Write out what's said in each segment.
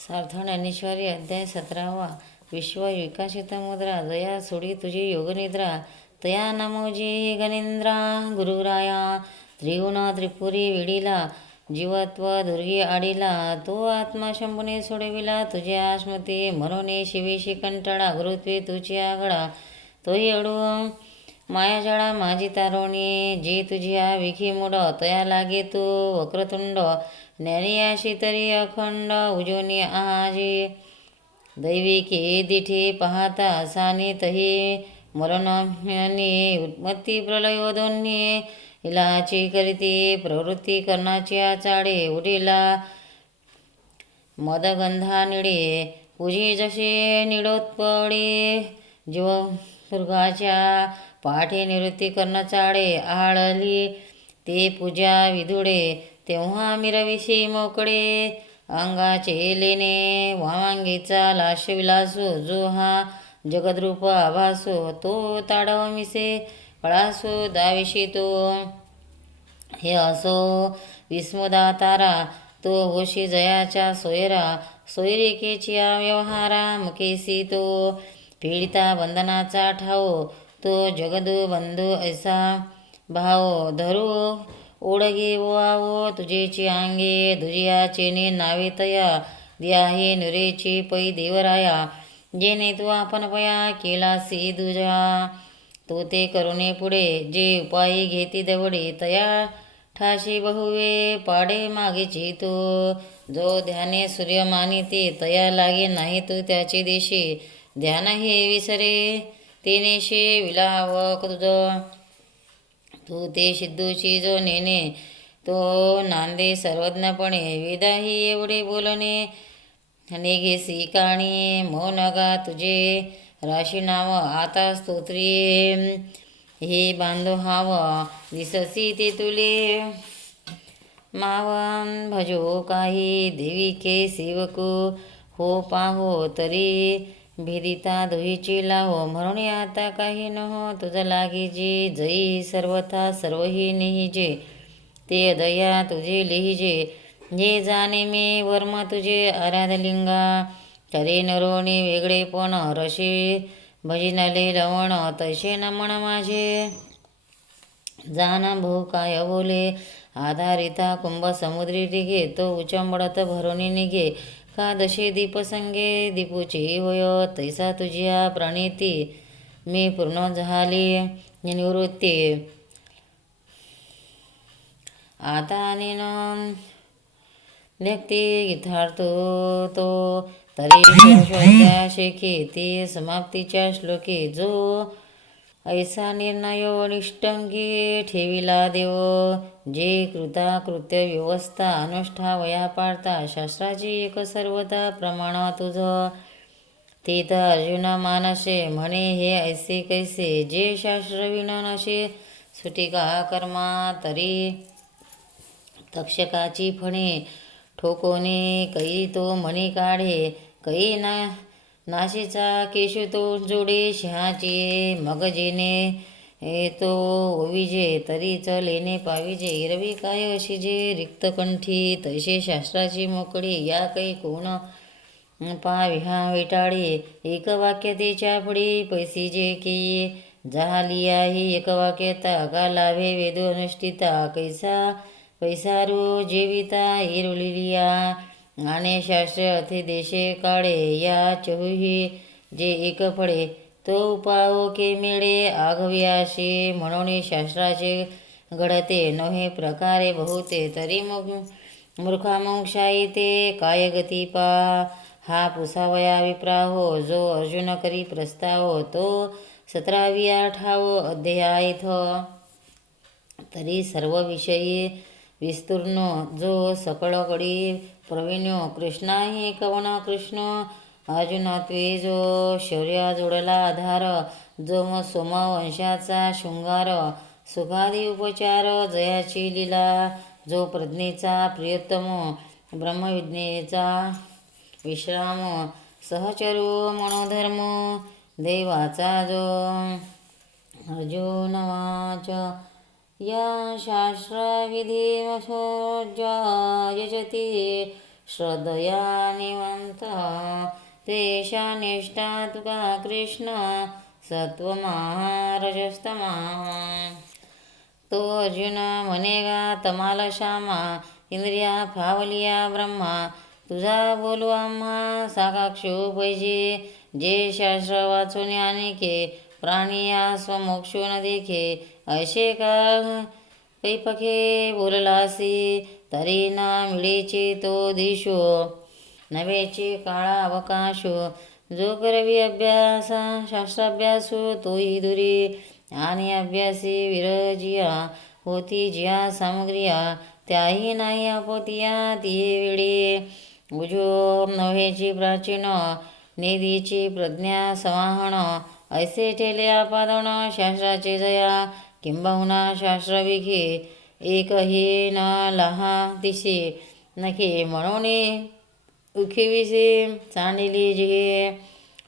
सार्थ ज्ञानेश्वरी अध्याय 17वा. विश्व विकासित मुद्रा जया सोडी तुझी योगनिद्रा तया नामोजी गणेंद्रा गुरुराया त्रिगुण त्रिपुरी विडीला जीवत्व दुर्गी आडीला तो आत्मा शंभुने सोडविला तुझ्या स्मृती म्हणून शिवेशी कंटाळा गुरुत्वे तुझी आघडा तोही अडू माया जाळा माझी तारोणी जी तुझ्या विखी मुड तया लागे तू वक्रतुंड ज्ञानियाशी तरी अखंड उजोनी आजी दैविकी दिठी पाहता सानी तही मरणम्यनी उत्पत्ती प्रलयोदोन्नी इलाची करीती प्रवृत्ती करण्याची आचाडे उडीला मदगंधा निळे पूजी जशी निडोत्पडी जीवदुर्गाच्या पाठी निवृत्ती कर्ण चाडे आळली ते पूजा विधुडे तेव्हा मिरविशी मोकळे अंगाचे लेणे वामांगीचा लाश विलासू जो हा जगद्रूप आभासो तो ताडव मिसे कळासो दाविशी तो हे असो विस्मुदा तारा तो होशी जयाच्या सोयरा सोयरिकेची व्यवहारा मुकेसी तो पीडिता बंधनाचा ठाव तो जगदू बंधू ऐसा भाव धरू ओढगे ओवावो तुझेची अंगे दुजियाचे नावे तया द्याही नुरेची पै देवराया जेने तू आपण पया केलासी दुजा तो ते करुणे पुढे जे उपायी घेती दवडे तया ठाशी बहुवे पाडे मागेची तो जो ध्याने सूर्य मानिते तया लागे नाही तू त्याचे देशी ध्यान हे विसरे तेनेशे विलावक तुझ तू ते सिद्धूची जो नेने तो नांदे सर्वज्ञपणे वेदाही एवढे बोलणे निघेसी काणी मौनगा तुझे राशी नाव आता स्तोत्री हे बांधो हाव दिससी ते तुले मावन भजो काही देविके सेवको हो पाहो तरी भेदिता दोहीची लाहो म्हणून आता काही न हो तुझ लागे जे जई सर्वथा सर्वही निहिजे ते दया तुझे लिहिजे जे जाणे मी वर्म तुझे आराधलिंगा तरे नरोणी वेगळेपण रशी भजिनले लवण तैसे नमन माझे जान भो काय बोले आधारिता कुंभ समुद्री निघे तो उचंबडत भरोनी निघे का दशे दीपसंगे दीपूची होय तैसा तुझ्या प्रणिती मी पूर्ण झाली निवृत्ती आता व्यक्ती गीतार्थो तो तरी शेखी ती समाप्तीच्या श्लोके जो ऐसा निर्णयो निष्ठंगी ठेविला देव जे कृत्य व्यवस्था अनुष्ठावया पाळता शास्त्राची एक सर्वता प्रमाण तुझ ते तर अर्जुन मानसे म्हणे हे ऐसे कैसे जे शास्त्र विननसे सुटिका कर्मा तरी तक्षकाची फणे ठोकोने कै तो मणी काढे कै नाशीचा केशू तो जोडे सिंहाची मग जेने तो ओविजे तरी लेणे पाविजे इरवी काय अशी जे रिक्तकंठी तैसे शास्त्राची मोकळी या काही कोण पाविहा विटाळी एक वाक्यतेच्या पुढी पैसी जे की जहालिया ही एक वाक्यता का लाभे वेदो अनुष्ठिता कैसा पैसारू जेविता इरुलिया आणि शास्त्र अथे देशे काळे या चहुही जे एक फळे तो उपाओ के मेळे आघव्याशी म्हणून शास्त्राचे घडते नव्हे प्रकारे बहुते तरी मूर्खामोक्षाई ते काय गती पा हा पुसावया विप्राहो जो अर्जुन करी प्रस्ताव तो 17व्या ठाव अध्यायथ तरी सर्व विषयी विस्तूर्ण जो सकळकडी प्रवीण्यो कृष्णाही कवन कृष्ण अर्जुनत्वे जो शौर्य जोडला आधार जो सोमवंशाचा शृंगार सुखादी उपचार जयाची लीला जो प्रज्ञेचा प्रियतम ब्रह्मविज्ञेचा विश्राम सहचरो मनोधर्म देवाचा जो अर्जुन वाच या शास्त्रविधिमसोज्जा यजति श्रद्धया निवंत तेषा निष्ठा तुका कृष्ण सत्वमा रजस्तमा. तो अर्जुन म्हणेगा तमाल श्यामा इंद्रिया फावलिया ब्रह्मा तुझा बोलू आम्हा साक्षो पाहिजे. जे शास्त्र वाचून अनेके प्राणी या स्वमोक्षो न देखे ऐसे का कैपखे बोललासी तरी ना मिळेचे तो दिशो नव्हेचे काळा अवकाशो. जो करवी अभ्यास शास्त्राभ्यासो तोही दुरी आणि अभ्यासी विरजिया होती जिया सामग्रिया त्याही नाही आपोतिया ती वेळी. उजो नव्हेची प्राचीन निधीची प्रज्ञा समाहन ऐसे ठेले आपादन शास्त्राचे जया किंबहुना शास्त्रविखे एकही न लहा दिसे नखे म्हणून उखिविसे सांडिली जिहे.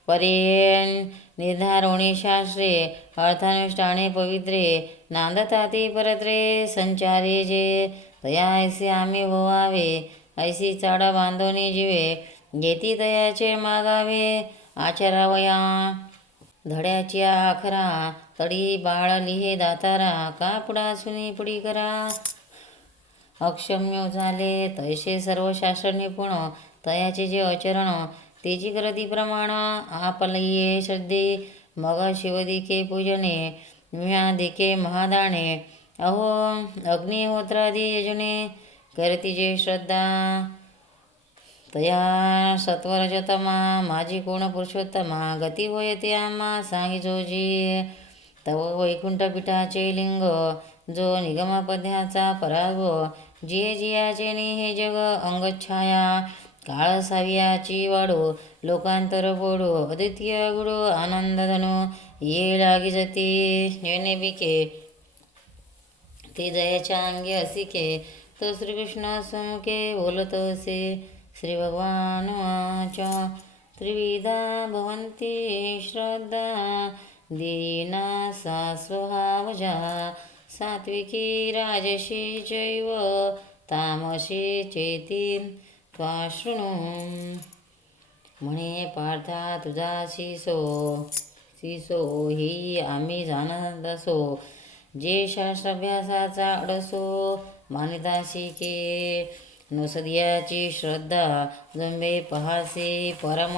परे निर्धारोणी शास्त्रे अर्थानुष्ठाने पवित्रे नांदताती परत्रे संचारे जे तया ऐसे आम्ही व्हावे ऐसी चाडा बांधोनी जीवे घेती तयाचे मागावे आचरावया. धड्याची आखरा तडी बाळ लिहे दातारा का पुढासुनी पुढी करा. अक्षम्य झाले तैसे सर्व शास्त्र निपुण तयाचे जे आचरण तेची करती प्रमाण आपलये श्रद्धे मग शिवदिके पूजने विहादिके महादाने. अहो अग्निहोत्रादी यजने करती जे श्रद्धा तया सत्वरजतमा माझी कोण पुरुषोत्तमा गती होय ते आम्हा सांगिजोजी. तव वैकुंठ पीठाचे लिंग जो निगमपद्याचा परागो जिये जियाचे नि हे जग अंगछाया काळ सावियाची वाडो लोकांतर बोडो अद्वितीय गुडो आनंद धनो ये लागी जती जेणे बिके ते जयाच्या अंगी असिके. तो श्रीकृष्ण समुखे बोलत असे. श्री भगवान वाच त्रिविधा भवन्ति श्रद्धा दीना सा स्वभावजा सात्विकी राजसी चैव तामसी चेती त्वाशृणु. म्हणे पार्था तुझा शिसो ही आम्ही जाणत असो. जे शास्त्राभ्यासाचा अडसो मानितासी के नसदियाची श्रद्धा जंबे पहासे परम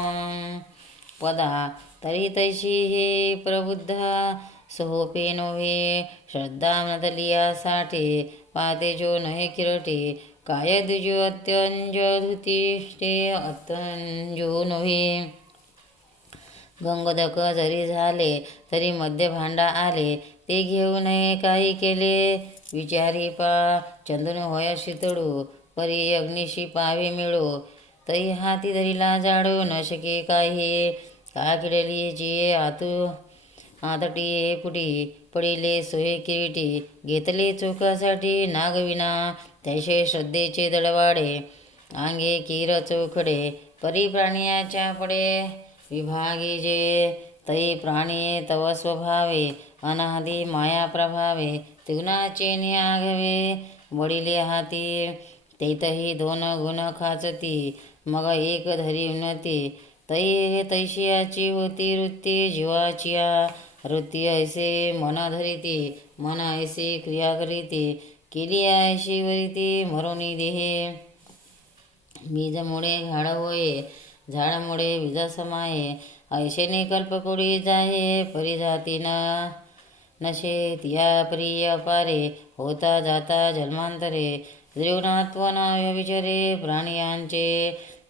पदा तरी तैशी हे प्रबुद्धा सहोपे नव्हे. श्रद्धा नदलियासाठी पाते जो नहे किरटे काय दुजो अत्यंज धुतिष्ठे अत्यंजो नव्हे. गंगोदक जरी झाले तरी मध्य भांडा आले ते घेऊ नये काही केले विचारी पा चंदन होय शीतळू परी अग्निशी पावे मिळो तई हाती धरिला जाडो न शके काही. का किडली जिये आतटी पुटी पडिले सोये किरीटी घेतले चोखासाठी नागविना त्याशे श्रद्धेचे दळवाडे अंगे कीर चोखडे परी प्राणियाच्या पडे विभागी जे तई प्राणी तव स्वभावे अनादी माया प्रभावे त्रिगुणाचे नियाघवे वडिले हाती तेतही दोन गुण खाचती मग एक धरी उन्नती. तै तैशियाची होती वृत्ती जीवाचिया वृत्ती ऐसे मन धरिती मन ऐसे क्रिया करीती केली ऐशी वरिती मरोनी देहे. बीजमुळे झाड होये झाडामुळे बीज समाये ऐशेने कल्पकोडी जाहे परिजाती नशे तिया प्रिय पारे होता जाता जन्मांतरे. जीवनात्वन विचारे प्राणियांचे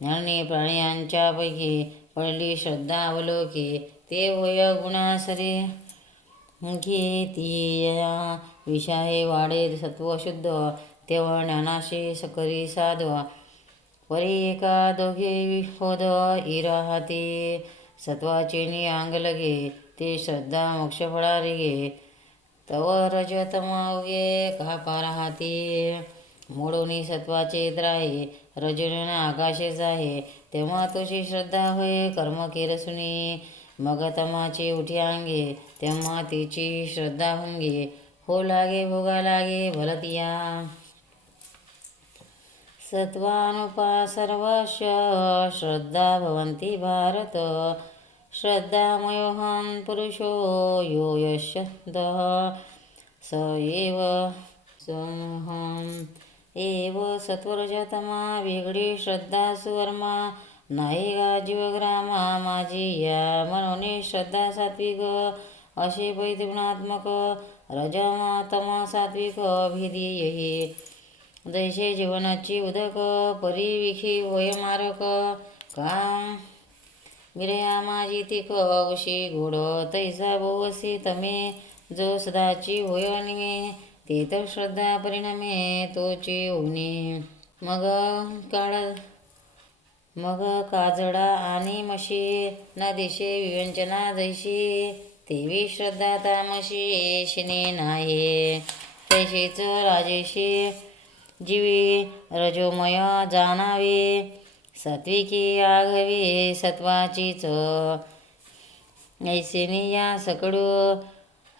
ज्ञानी प्राणियांच्या पैकी पडली श्रद्धा अवलोकी ते होय गुणासरे. घेतिया विषाहे वाढे सत्व शुद्ध तेव्हा ज्ञानाशी सकरी साधवा परी एका दोघे विहोद इरा हाती सत्वाचे नि अंग लगे ते श्रद्धा मोक्षफळा रिगे. तव रजतमागे का पारा हाती मोडोनी सत्वाचे द्राहे रजोन आकाशे जाहे तेव्हा तुझी श्रद्धा होय कर्म केरसुनी. मग तमाचे उठी अंगे तेव्हा तिची श्रद्धा हुंगे हो लागे भोगा लागे भलतिया. सत्त्वानुपा सर्वस्य श्रद्धा भवन्ति भारत। श्रद्धामयोऽहं पुरुषो यो यस्य दः स एव सोऽहम् एव सत्वरजतमा वेगळी श्रद्धा सुवर्मा नायिका जीवग्रामा माझी या मनोनी श्रद्धा सात्विक असे पैतृगुणात्मक रजम तम सात्विक भेदीयही जैसे जीवनाची उदक परिविखी होय मारक काम मिरया माझी तिक उशी गोड तैसा बहुवसी तमे जो सदाची होय निमे ते तर श्रद्धा परिणामे तोची उनी मग काजडा आणि म्हशी न दिशे विवंचना जैशी तेवी श्रद्धा तामशी शिने नाही तैशीच राजेशी जीवी रजोमय जाणावे सात्विकी आघवी सत्वाचीच ऐसेनी या सकडू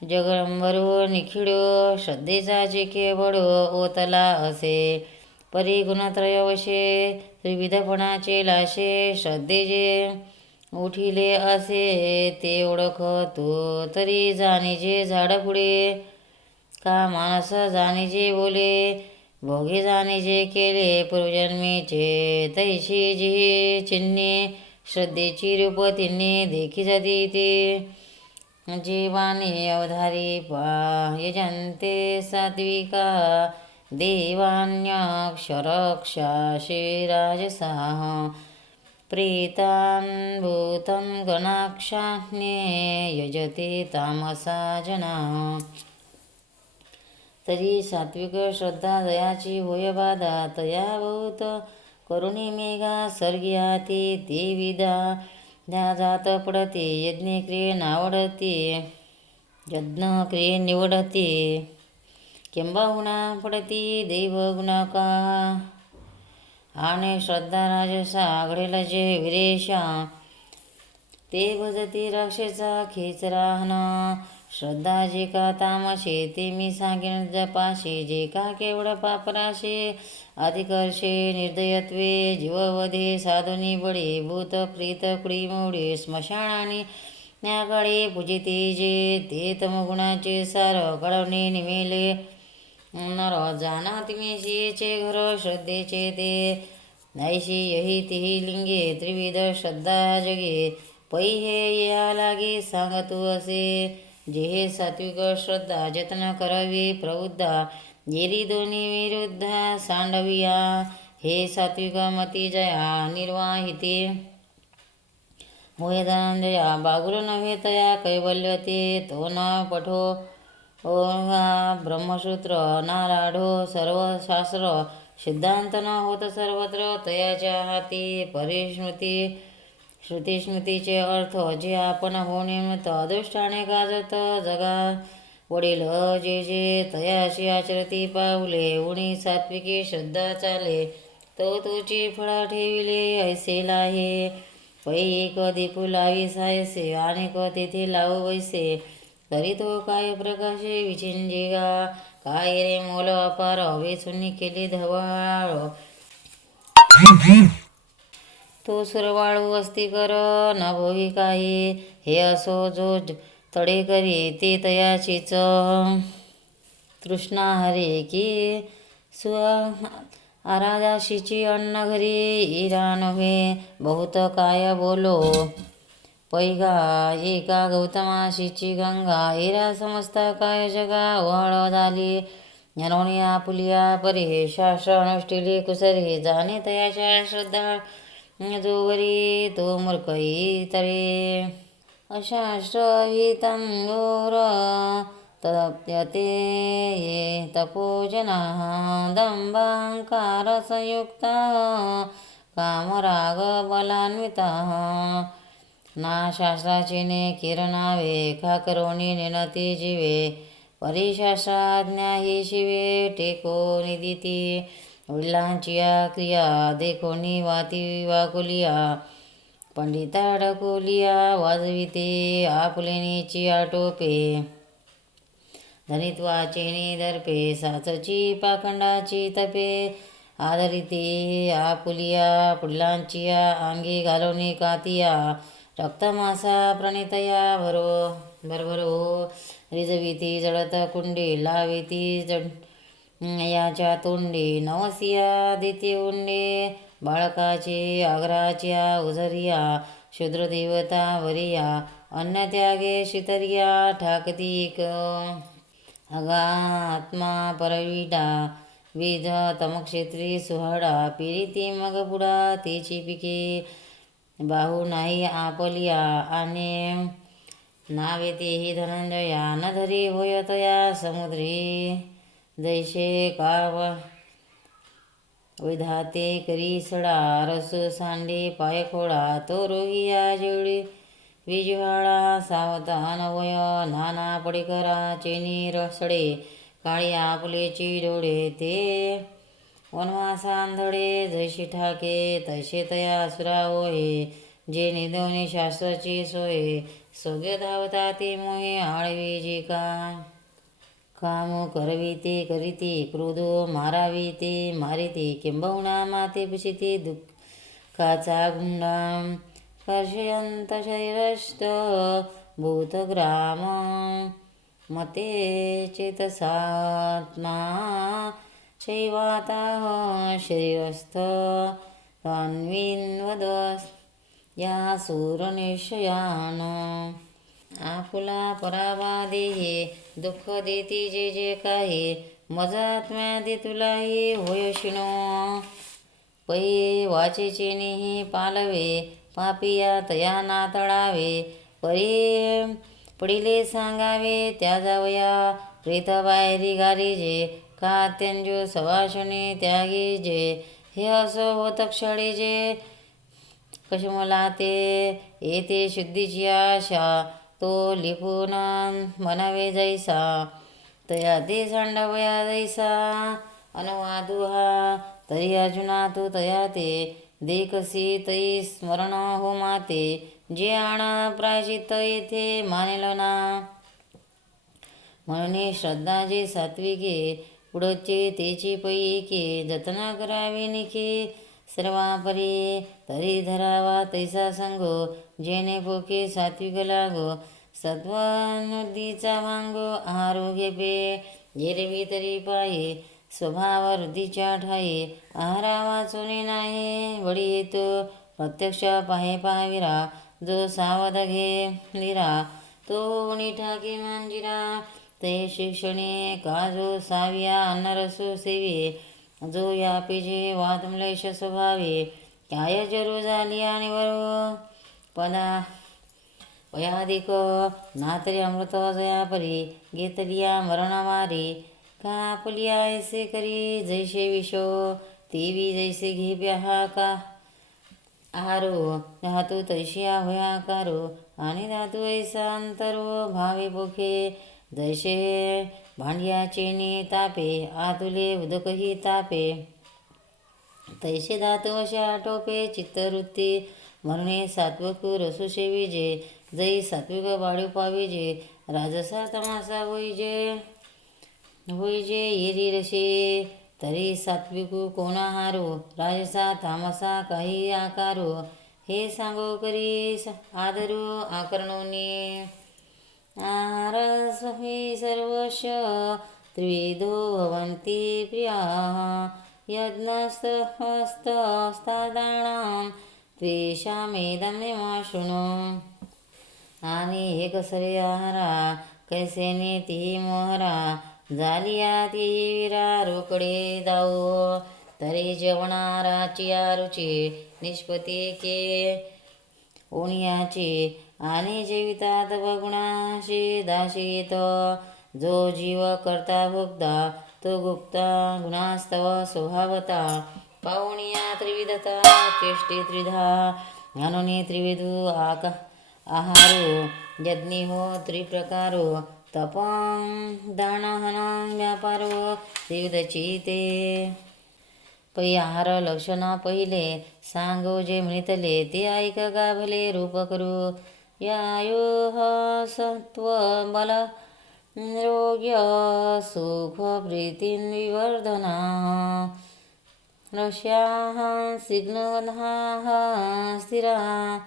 जगंबरू निखिडू श्रद्धेचा जे बडू ओतला असे परी गुणत्रयवशे त्रिविधपणाचे लाशे श्रद्धेचे उठिले असे ते ओळखतो तरी जाणीजे झाडपुडे का मानस जाणीजे बोले भोगे जाणीजे केले पूर्वजन्मीचे तैशी जी चिन्हे श्रद्धेची रूप तिन्ही देखी जाती ते जीवाने अवधारी यजन्ते सात्विका देवान्यक्षरक्षाशिराजसाः प्रीतान् भूतं गणाक्षाह्ने यजते तामसा जनाः तरी सात्विक श्रद्धा दयाची होय बाधा तया बहुत करुणी मेघा सर्गियाती ते विदा त्या जात पडते यज्ञ क्रिये नावडते यज्ञ क्रिये निवडते किंबहुना पडती देवगुणका आणि श्रद्धा राजसा घडेल जे विरेशा ते भजती राक्षसा खेचराहन श्रद्धा जे का तामशे ते मी सांगेन जपाशे जे का केवळ पापराशे अधिकर्षे निर्दयत्वे जीववधे साधुनी बळे भूत प्रीत कुडी मोडे स्मशानाने न्याकाळे पूजिते जे ते तमगुणाचे सार कळवणे निमेले नर जाना तिमेशीचे घर श्रद्धेचे ते नैशी यही तिही लिंगे त्रिविध श्रद्धा जगे पै हे या लागे सांगतू असे जे हे सात्विक श्रद्धा जतन करावी प्रबुद्धा येरी दोन्ही विरुद्ध सांडविया हे सात्विक मती जया निर्वाहिते होय धनंजया बागुल नव्हे तया कैवल्य ते तो न पठो ओवा ब्रह्मसूत्र नाराढो सर्व शास्त्र सिद्धांत न होत सर्वत्र तयाच्या हाती परिस्मृती श्रुतीस्मृतीचे अर्थ जे आपण होणे अदृष्टाने गाजत जगा वडील जे जे तयाशी आचरती पावले उणी सात्विकी श्रद्धा चाले तो तुची फळा ठेविले ऐसे लाहे पै एक दीपू लावी सायसे अनेक तेथे लावू वैसे तरी तो काय प्रकाशे विचिंजिगा काय रे मोल अपार वेचून केली धवाळ तो सुरवाळू वस्ती कर न भोवी काही हे असो जो तडे करी ते तयाचीच तृष्णा हरे की स्व आराधाशीची अन्न घरी इरा नव्हे बहुत काय बोलो पैगा एका गौतमाशीची गंगा इरा समजता काय जगा वळ झाली ज्ञानोनी आपुलिया परे शास्त्र अनुष्ठिली कुसरी जाणे तयाच्या श्रद्धा जोवरी तो मूर्खई तरे अशास्त्रहितंगोर तदप्यते ये तपोजनाः दंभांकारसंयुक्ताः कामराग बलान्विताः ना शास्त्राची ने किरणावे का करोनी निनती जीवे परिशास्त्राज्ञा ही शिवे टेको निदिती वडिलांची क्रिया देखोनी वाती वाकुलिया पंडिता डकोलिया वाजविते आपुलेनीची आटोपे धनित्वाचे निदर्पे साचची पाखंडाची तपे आदरिते आपुलिया पुढलांचिया अंगी घालोनी कातिया रक्तमासा प्रणितया भरभरो रिजविती जळत कुंडी लाविती जड याच्या तोंडी नवसिया देते उंडे बाळकाचे आग्राच्या उजरिया शूद्रदेवता वरिया अन्नत्यागे शितरिया ठाकतीक अगा आत्मा परविडा वीज तमक्षेत्री सुहाडा पिरिती मग बुडा तेची पिके बाहू नाही आपलिया आणि नावे तेही धनंजया न धरी होयतया समुद्री जैसे काव विधाते करी सडा रसू सांडे पायखोडा तो रोहिया जेवढी विजवाळा सावधान वय नाना पडेकरा चेनी रसडे काळी आपुलेची डोळे ते वनवासांधळे जैशी ठाके तैसे तया सुरा होय जे निधवणे शास्त्राची सोय सोगे धावता ते मोहे आळवी जे काम करविते करीते क्रोधो माराविते मारिते किंबहुना माते पुसिते दुःखाचा गुंडा कर्षयंत शरीरस्थ भूतग्राम मते चेतसात्मा शैवाताः शरीरस्थ तन्विन्वद या सूरनिशयान आपुला परावादेहे दुःख देती जे काही मजात्म्या दे तुलाही होयशिनो पै वाचेचे नेही पालवे पापिया तया नातळावे परी पडिले सांगावे त्या जावया प्रेत बाहेरी गारीजे का त्यांजो सवाशने त्यागी जे हे असं होत क्षळे जे कशमला ते येते शुद्धीची आशा तो लिपून म्हणावे जैसा तया ते सांडावया जैसा अनुवादू हा तरी अर्जुना तू तया ते देखसी तै स्मरण हो माते जे आणा प्रायचित येथे मानेल ना म्हणून श्रद्धा जे सात्विके पुढचे तेची पैके जतना करावी निके सर्वापरी तरी धरावा तैसा संगो जेणे पोके सात्विक लागो सत्वानुद्धीचा वांगो आरोग्य पे एरवी तरी पाये स्वभाव वृद्धीच्या ठाई आहारा वाचोने नाही वडी येतो प्रत्यक्ष पाहाविरा जो सावध घे निरा तो उणी ठाके मांजिरा ते शिक्षणे का जो साविया अन्नरसो सेवे जो या पिजे वादमलेश स्वभावे काय जरू झाली आणि वरो पदा पयाधिक नातरी अमृत जया परी घेतलिया मरण मारी का पुलिया ऐसे करी जैसे विशो तेवी जैसे घे ब्याहा का आहारो धातू तैशिया होयाकारो आणि धातू ऐसा अंतरो भावे पोखे जैसे भांड्याचे ने तापे आतुले उदकही तापे तैसे धातू अशा टोपे चित्तवृत्ती म्हणून सात्विक रसुसेविजे जै सात्विक वाढू पाविजे राजसा तमासा होईजे येरी रसे तरी सात्विक कोणाहारो राजसा तामसा काही आकारो हे सांगो करी आदरू आकरणोनी आहारस्वहि सर्वश त्रिविधो भवन्ति प्रिया यज्ञस्तहस्तस्तादाणां त्वेषामेदं शृणु आणि हे कसरे आहारा कैसे नेती मोहरा झालिया ती विरा रोकडे जाऊ तरी जेवणाराची रुची निष्पत्ती के ओणियाची आणि जेवितात बगुणाशी दाशीत जो जीव करता भोगता तो गुप्ता गुणास्तव स्वभावता पावणिया त्रिविधता चेष्टे त्रिधा ज्ञानोनी त्रिविधू आहारो यज्ञी हो त्रिप्रकारो तपं दानहन व्यापारो त्रिविधची ते पै आहार लक्षण पहिले सांगो जे मिळतले ते ऐक गाभले रूप करू यायो सत्व बल रोग्य सुख प्रीतीन विवर्धना रस्याः सिग्नवधाः स्थिराः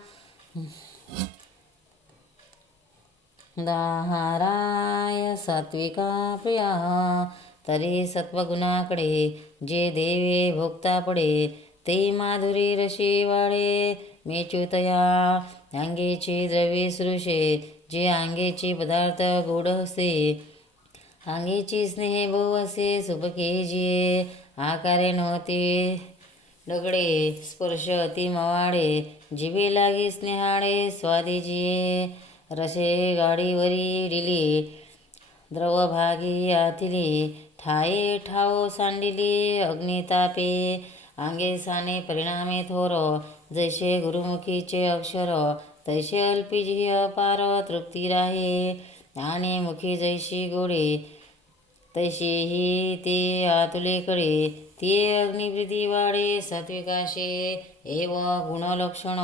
दाहाराय सात्विका प्रियाः. तरी सत्वगुणाकडे जे देवे भोगता पडे, ते माधुरी रशी वाढे. मेचुतया अंगेची द्रव्ये सृशे, जे अंगेची पदार्थ गोड असे. अंगेची स्नेह बहु असे सुपके जिये, आकारे नव्हते लगडे. स्पर्श अति मवाडे, जिवे लागे स्नेहाळे स्वादी जिये. रसे गाडीवरी डिली, द्रवभागी आथिली. ठाये ठाव सांडिली अग्नितापे, अंगे साने परिणामे थोर. जैसे गुरुमुखीचे अक्षर, तैसे अल्पी अपार तृप्ती राहे. आणि मुखी जैशी गोडे, तैसेही ते आतुलेकडे. ते अग्निप्रीती वाढे सात्विकाशे एव गुणलक्षण.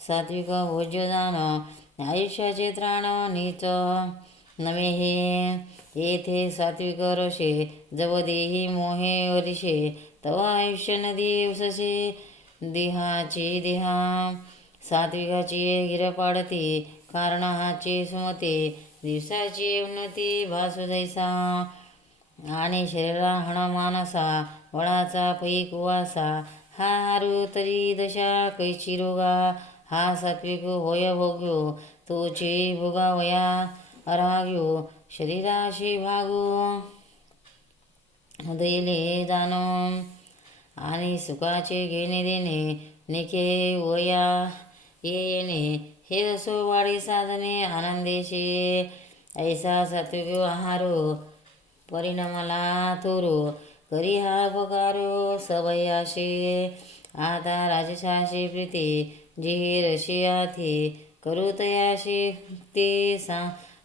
सात्विक भोज्य जाण, आयुष्याचे त्राण नीच नवे हे. येथे सात्विक रसे, जव देही मोहे वरिषे. तव आयुष्य नदी उससे, देहाची देहा. सात्विकाची गिर पाडते, कारण हाचे सुमते. दिवसाची उन्नती भासु जैसा, आणि शरीरा हण मानसा. वळाचा पै कुवासा, हा हारू तरी दशा कैची रोगा. हा सात्विक होय भोग्यो, तोची भोगावया अराग्यो. शरीराशी भागो दैले जाणो, आणि सुखाचे घेणे देणे. निके वया येणे, हे असो वाढे साधने आनंदेशे. ऐसा सात्विक आहारो, परिणामाला थोरो. करी हा उपकारो सवयाशे. आता राजशाशी प्रीती, जी रशी आथे. करू तयाशी ते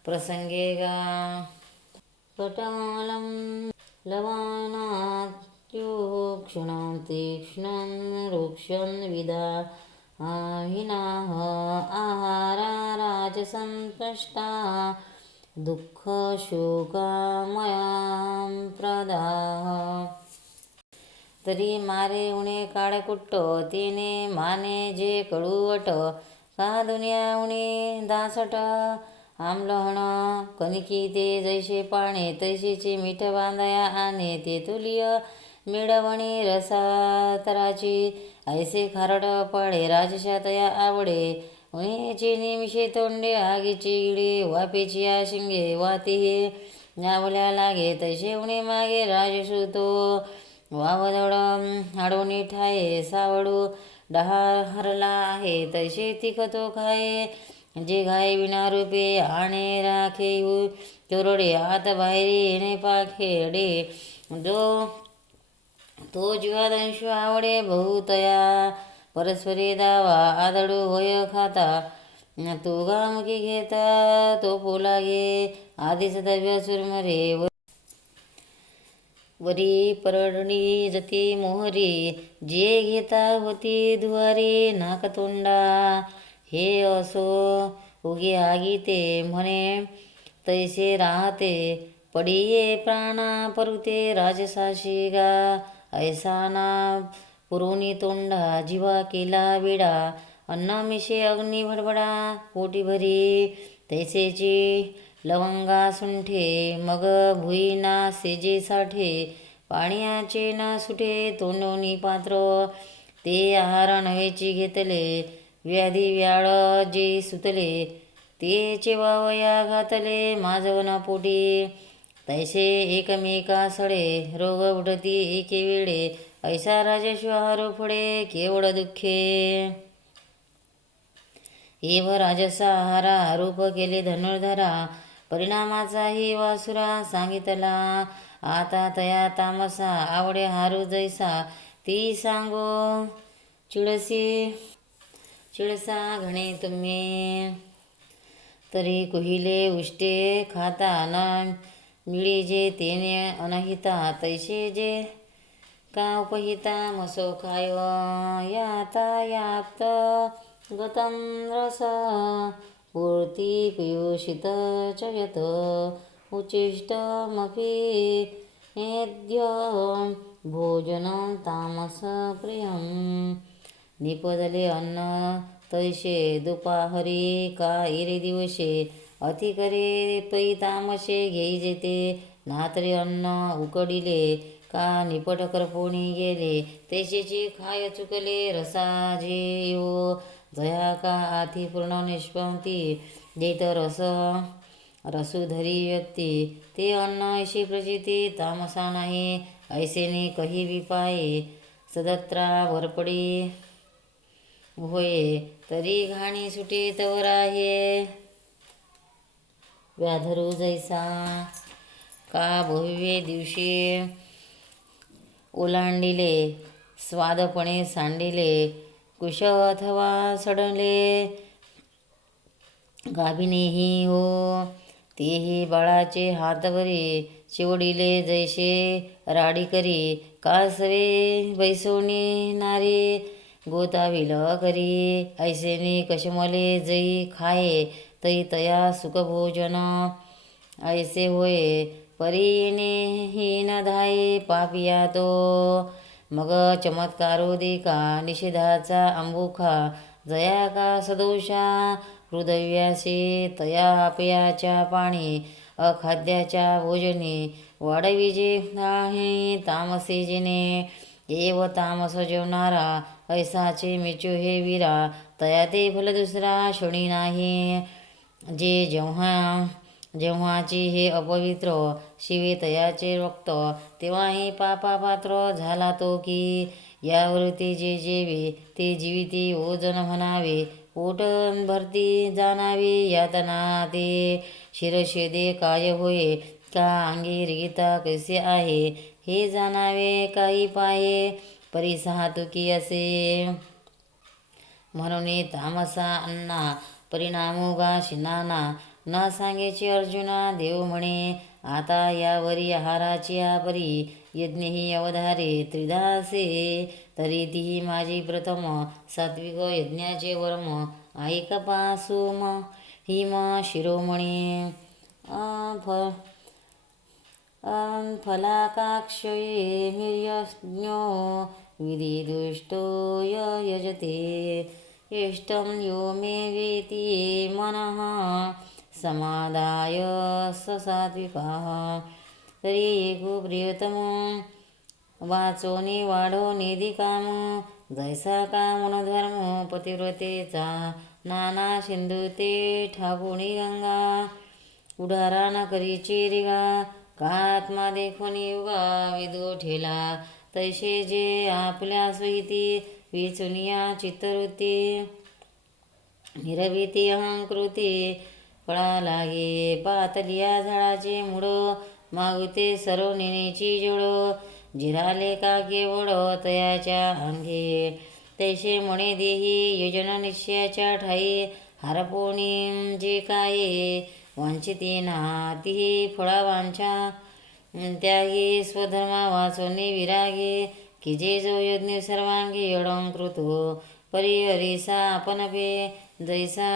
प्रसंगे गा. पटमलं लवणात्युक्षणं तीक्ष्णं रुक्षं विदा. हिनाह आहारा राजसंतष्टा, दुःख शोकामयां प्रदाह. तरी मारे उणे काळकुट्ट, तिने माने जे कडूवट. का दुनिया उणे दासट, आम्लहण कणकी ते जैसे पाणे. तैसेचे मीठ बांधाया आणे, ते तुलिय मिळवणे रसातराची. ऐसे खारट पाडे राजशातया आवडे. उन्हेची निमिषे तोंडे, आगीची इडे. वापेची आशिंगे वाते हे नावल्या लागे. तैसे उणे मागे राजसूतो, वावदळ आडोनी ठाये. सावडू डहारला आहे, तैसे तिखतो खाये. जे घाये विना रूपे, आणे राखे चोरडे. आत बाहेरी येणे पाखेडे, जो तो जीवादंश आवडे बहुतया. परस्परे दावा आदळू होय खाता, तुगामुखी घेता तो पोलागे. आधीच दव्य चुरमरे, वरी परडी जती मोहरी. जे घेता होती दुवारी नाकतोंडा. हे असो उगे आगीते, म्हणे तैसे राहते. पडिये प्राणा परुते राजसाशी गा. ऐसा ना पुरोनी तोंडा, जीवा केला वेडा. अन्न मिशे अग्नी भडभडा, पोटी भरी. तैसेची लवंगा सुंठे, मग भुई ना सेजे साठे. पाण्याचे ना सुटे तोंडोनी पात्र, ते आहार नव्हेची घेतले. व्याधी व्याळ जे सुतले, ते चेवावया घातले माझवना पोटी. तैसे एकमेका सडे, रोग उठती एके वेळे. ऐसा राजश्वाहारो फळे, केवळ दुःखे. एव राजसा आहारा, रूप केले धनुर्धरा. परिणामाचाही वासुरा सांगितला. आता तया तामसा, आवडे हारू जैसा. ती सांगो चिळसा घणे तुम्ही. तरी कुहिले उष्टे खाता, न मिळी जे तेने अनहिता. तैसे जे का उपहिता, मसो काय याता यात गतं रस. पूर्ती पियुषित च यत, उचिष्टमपि नेद्य. भोजनं तामसप्रियं निपदले अन्न तैसे दुपाहरी का इरे दिवशे अति करे पै तामसे घेई जेते नातरे अन्न उकडिले का निपट करपोणी गेले तैसेची खाय चुकले रसा जे यो जया का आधी पूर्ण निष्पंती देत रसुधरी व्यक्ती ते अन्न ऐशी प्रचिती तामसा नाही ऐसेने कही विपाये सदत्रा वरपडी होये तरी घाणी सुटे तवर आहे व्याधरू जैसा का बहुवे दिवशी ओलांडिले स्वादपणे सांडिले कुश अथवा सडले गाभिनेही हो तेही बाळाचे हातवरी चिवडिले जैसे राडी करी कासवे बैसोनी नारी गोताविल करी ऐसेने कशमले जई खाये तै तया सुखभोजन ऐसे होय परीने हीन धाये पापिया तो मग चमत्कारो देखा निषेधाचा अंबुखा जया का सदोषा हृदयासे तया अपयाच्या पाणी अखाद्याच्या भोजनी वाढविजे आहे तामसे जेने एव तामस जेवणारा ऐसाचे मिचू हे वीरा तया ते फल दुसरा क्षणी नाही जे जेव्हाची हे अपवित्र शिवे तयाचे रक्त तेव्हाही पापापात्र झाला तो की यावरती जे जेवे ते जीविती ओजन म्हणावे पोट भरती जाणावी यातना ते शिरशेदे काय होय का अंगी रिगिता कैसे आहे हे जाणावे काही पाये परिसाहतुकी असे म्हणून तामसा अन्ना परिणामोगा शिनाना न सांगेचे अर्जुना देव म्हणे आता यावरी आहाराची परी यज्ञही अवधारे त्रिदासे तरी तीही माझी प्रथम सात्विक यज्ञाचे वर्म ऐकपासूम हिम शिरोमणी फलाकाक्षये मिर्यज्ञो विधिदुष्टो यजते इष्टं यो मे वेति मनः समादाय स सात्विकाः तरी एको प्रियतम वाचोनी वाढो निधी काम जैसा का मनोधर्म पतिव्रतेचा नाना सिंधू ते ठाकुणी गंगा उडारा न करीची रिगा का आत्मा देखून युगा विदो ठेला तैसे जे आपल्या सहिती विचुनिया चित्तवृत्ती निरभिती अहंकृती फळा लागे पातलिया झाडाचे मुळ मागुते सर्व नेनेची जोड जिराले का केवळ तयाच्या अंगे तैसे म्हणे देही योजना निश्चयाच्या ठाई हारपोणी जे काय वंचितेना तीही फळा वांछा त्याही स्वधर्मा वाचोने विरागे की जे जो यज्ञ सर्वांगी अडंकृतो परिहरिसा आपणपे जैसा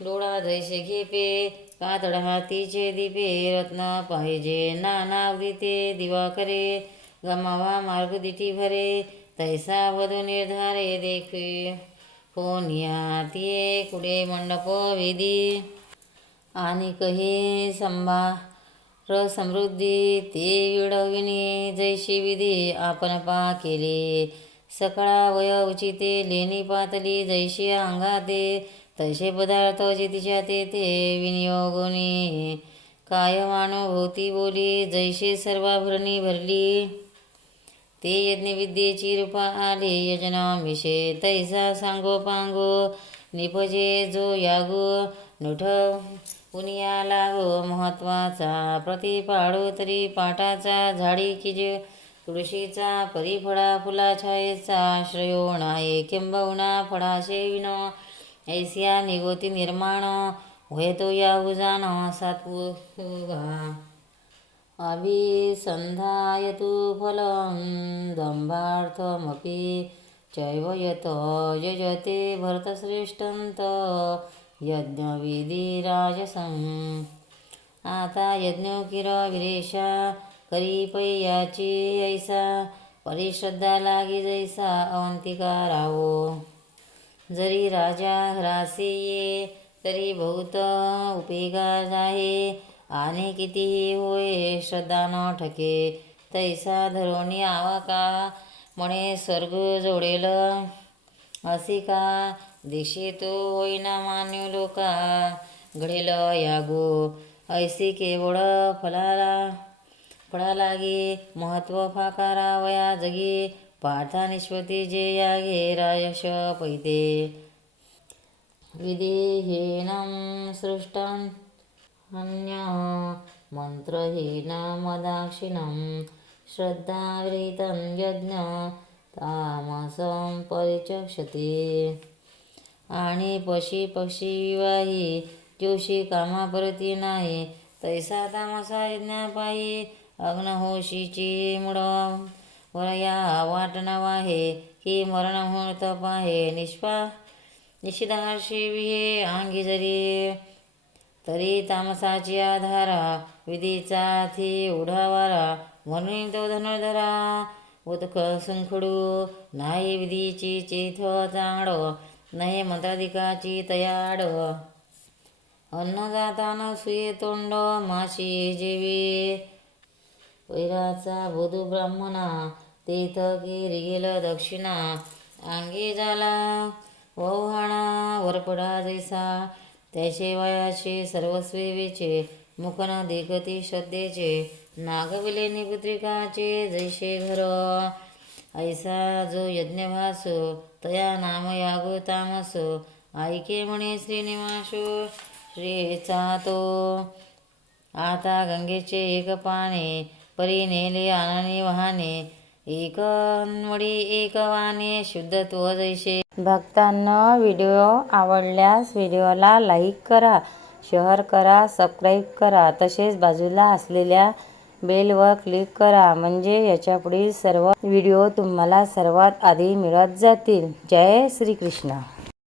डोळा जैसे घेपे कातड हातीचे दिपे रत्न पाहिजे नाना उदिते दिवाकरे गमावा मार्ग दिठी भरे तैसा वधू निर्धारे देखी कोनिया तिये कुडे मंडप विधी आणि कही संभार समृद्धी ते विडविणे जैशी विधी आपण पा केले सकळा वय उचिते लेणी पातली जैशी अंगाते तैसे पदार्थ जितिच्या ते विनियोगोनी कायमानुभूती बोली जैसे सर्वाभरणी भरली ते यज्ञविद्येची रूपा आले यजनामिषे तैसा सांगोपांगो निपजे जो यागो नुठ पुनिया लागो महत्वाचा प्रतिपाडो तरी पाटाचा झाडी किज तुळशीचा परिफळा फुला छायेचा श्रेयो नाये किंबहुना फळाशे विन ऐसिया निगोती निर्माण होय तो याहू जाण सात्पुगा अभिसंधायतु फलं दंभार्थमपि चैव यत यजते भरतश्रेष्ठंत यज्ञविधिराजसं आता यज्ञोकिर विरेशा करी पैयाची ऐसा परिश्रद्धा लागी जैसा अवंतिका राहो. जरी राजा रासी ये तरी बहुत उपेगा जाहे. आणि कितीही होय श्रद्धा न ठके तैसा धरोणी आवा का म्हणे स्वर्ग जोडेल. असी का दिशे तो होईना मान्य लोका घडेल यागो. ऐसी केवळ फळा लागे महत्व फाकारावया जगी. पार्था निष्पत्ती जे यागे राजश पैते. विधिहीनं सृष्टं अन्यः मंत्रहीनमदाक्षिणं श्रद्धाविरहितं यज्ञ तामसं परिचक्षते. आणि पक्षीवाही जोशी कामापरती नाही तैसा तामसा यज्ञापायी. अग्नहोशीची मुळ वरया वाटणा वाहे की मरण मुहूर्त पाहे. निशिदार्शी विहे अंगी जरी तरी तामसाची आधारा. विधीचा थी उडावारा म्हणून तो धनुर्धरा. उतक सुंखडू नाही विधीची चेथ चांगड नाही मंत्राधिकाची तयाड. अन्न जाताना सुये तोंड माशी जेवी. वैराचा बोधू ब्राह्मणा तेथ केरी गेल दक्षिणा. अंगी झाला वौहाणा वरपडा जैसा त्याचे वयाचे सर्वस्वी वेचे. मुख न देखती श्रद्धेचे नागविले निपुत्रिकाचे जैसे घर. ऐसा जो यज्ञभास तया नाम यागो तामस. ऐके म्हणे श्रीनिवासो श्रीचा तो. आता गंगेचे एक पाने परी नेले आननी वाहने. एक अनवडी एक वाहने शुद्धत्व जैसे. भक्तांनो, व्हिडिओ आवडल्यास व्हिडिओला लाईक करा, शेअर करा, सबस्क्राईब करा. तसेच बाजूला असलेल्या बेलवर क्लिक करा म्हणजे याच्यापुढील सर्व व्हिडिओ तुम्हाला सर्वात आधी मिळत जातील. जय श्री कृष्ण.